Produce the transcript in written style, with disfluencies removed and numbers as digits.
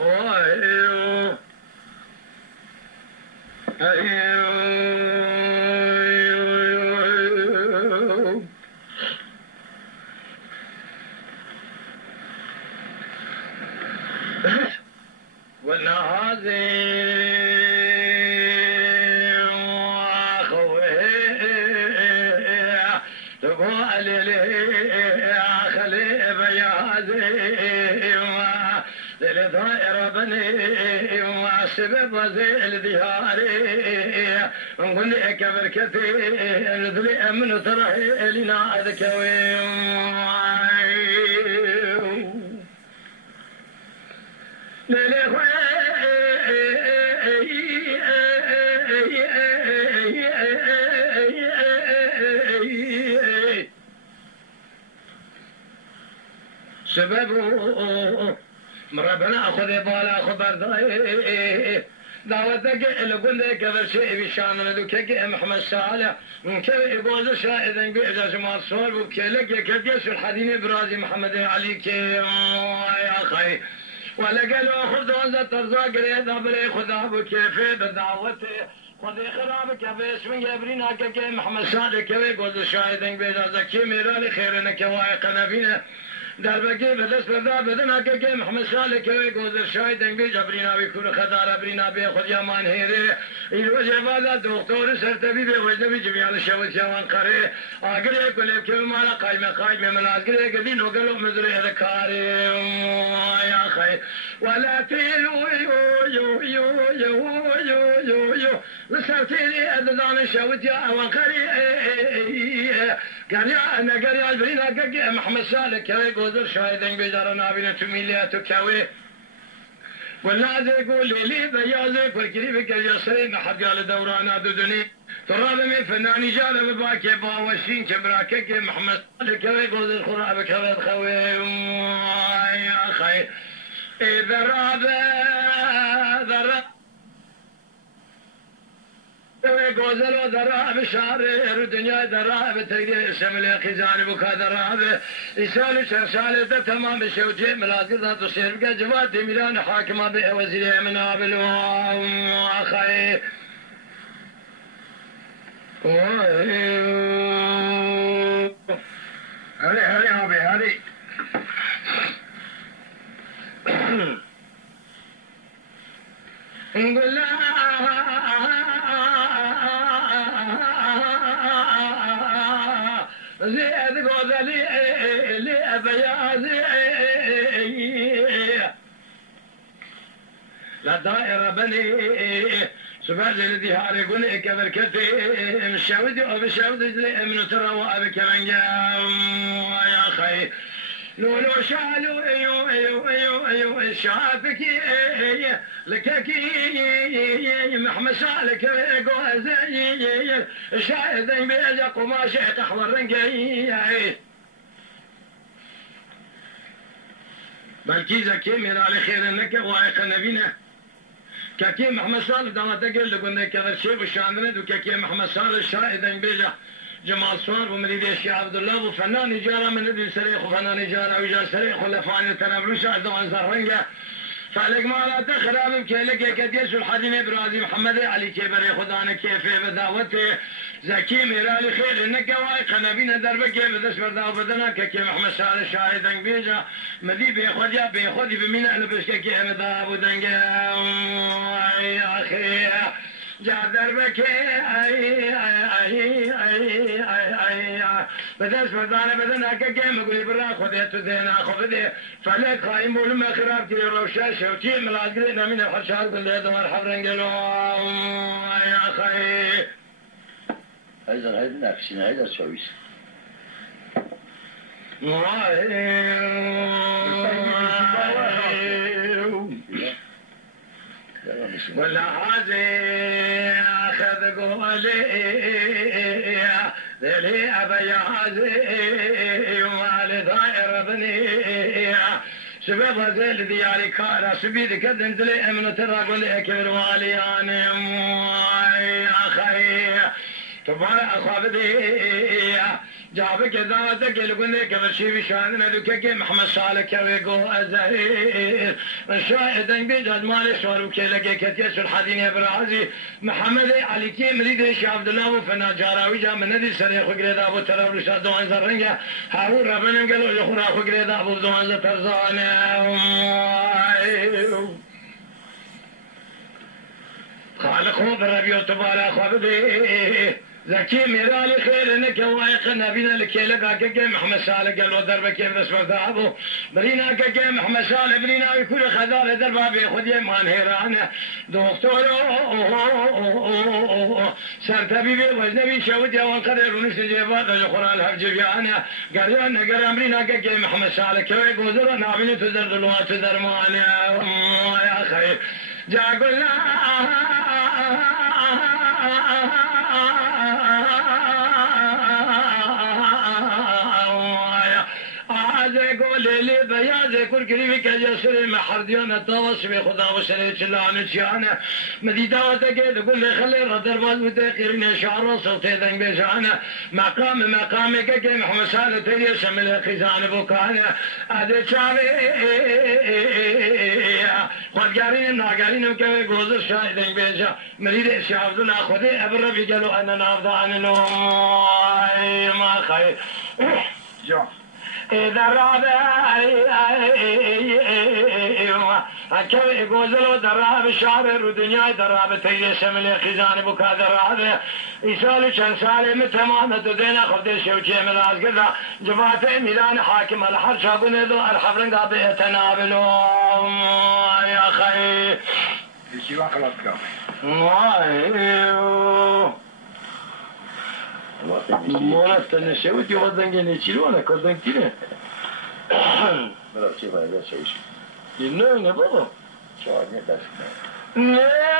أيوه أيوه قلنا هذه تقول لي خلي بيازي للظاهر بني وسبب وزيل دياري نقول لك بركتي نذلي من ترحي لنا ذكوي سببه مربنا أخذ بالا خبر دعوتك اللي قلنا كذا شيء بشان ندوك محمد صالح ممكن يقول شاهدا بإذا جماعة صور وكلك كجيش الحديث برازي محمد عليك يا أخي ولا قالوا خذ وانزل ترزاق رياضة بلي خذها بكيف بدعوته خذ خرابك باسم جابرين كك محمد صالح كوي يقول شاهدا بإذا زكي ميرالي خيرنا كوايق نبينا دربكي بدس بذا بدنا كك محمد صالح كوي يقول شاهدا بجبرنا بيكون خدار برينا بياخذ يمان هيري الوجه هذا دكتور سرتبي بوجه بجميع الشوال شوان قري اقول يقول كيف ما لا قايمه من اقول قدين وقالوا مزري ذكاري يا اخي ولا تيلو يو يو يو يو يو يو يو وسرتيني اذان شوت يا وانقري قال يا انا قال يا برينا كك محمد صالح كوي يقول شاهدا بجرنا بنا تميليات كوي ولا يقول لي بيازك والكريم كاليسري محب قال دورانا دودني ترى من فناني جال بباكي باوشين كبراكك محمد صالح يقول الخراب كبد خوي يا اخي اذا راب غزل ذراب شارع الدنيا ذراب تقدير شمل خزان بكا ذراب يسال شرشال تمام شوجي ملاقي تصير بجوات ميلان حاكمه بوزير من ابل اخي هذه هذه نقول لا زيد غزلي لأبيازي لا دائرة بني سبحان الذي هارقون كبركتي مشاودي وبشاودي من ترى وأبك من يا أخي لولو شالو ايو ايو ايو ايو شافك لككي محمد صالح غوزي شاهدين بيجا قماش تحضر رنقي بلكي زكي من على خير انك وايق نبينا ككي محمد صالح دعوتك اللي قلنا كذا شيء وشاندنا وككي محمد صالح شاهدين بيجا جمال صور ومريد الشيخ عبد الله وفنان جاره من ابن سريخ وفنان جاره وجا سريخ ولفاني تنابلوش عزوان زرنقه فعليك ما لا تخرب بكيلك كديس الحديم ابراهيم محمد علي كبر خدانا كيف بدعوته زكي ميرالي خير انك وايق نبينا دربك بدس بردا بدنا كي محمد صالح شاهدن بيجا مدي بياخذ يا بياخذ بمين انا بشكي كي مدا ودنجا يا اخي جا دربك اي اي اي اي بدس بدانا بدنا كي مقول برا خذيت ذينا خذ فلك قايم ولما خراب كي روشا شوتي ملاقينا من الحشار بالليل مرحبا رنجلو يا اخي هذا نفسنا هذا سويس ولا هذه اخذ قولي ذلي ابي هذه ومال دائر بني سبب زيل ديالي كارا سبيد كدن دلي من ترى قول اكبر والي انا يا اخي تبارك اخوابدي جابه که دعوته که لگنده که برشی بشان ندو که محمد صالح که ویگو ازهیر شاهدن بیجاد مال شوارو که لگه کتیش الحدین ابرازی محمد علی که مرید شیخ عبدالله و فنا جاراوی جا من ندی سر خو گرید ابو طرف رشا دوان زرنگه هاو ربنم گلو جخورا خو گرید ابو دوان زترزانه خالق هو بربيو تبارك وبدي زكي ميرالي خير انك وايق نبينا لكيلا كاكا محمد صالح قال له دربك كيف اسمه ذهبه برينا كاكا محمد صالح برينا يكون خذار دربا بياخذ يمان هيران دكتور سر طبيبي وزنبي شاود يا وانقرر ونستجيبات القران الحج بيانا قال لنا قال امرنا كاكا محمد صالح كوي غزر نابين تزر دلوات درمان يا خير جا قلنا ليلي بياض كل كريمي كجسر محرديان الطاوس بخدا وسنة شلان شيانا مديدا وتجد كل لي خلي ردر باز وتقرن شعر صوتي ذن بجانا مقام كك محمد صالح تري شمل خزان بوكانا ادي چاوي خدگارين ناگارين كوي گوزر شاهدن بجا مريد شيخ عبد الله خدي ابر بيقالوا انا نافضان نو ما خير جو درابه كوي غوزلو درابه شعر رو دنيا درابه تيجي شمل خزان بوكا درابه يسالو چند سال تمام دينا خد شوكي ملاز كذا جماعه ميدان حاكم الحر شابونه دو الحفرن قابه تنابلو يا اخي شي واقلت كام مونت نشوتي وزنگني چيلونه كردنكينه برا چي بايد شويش نه بابا شو نه داش نه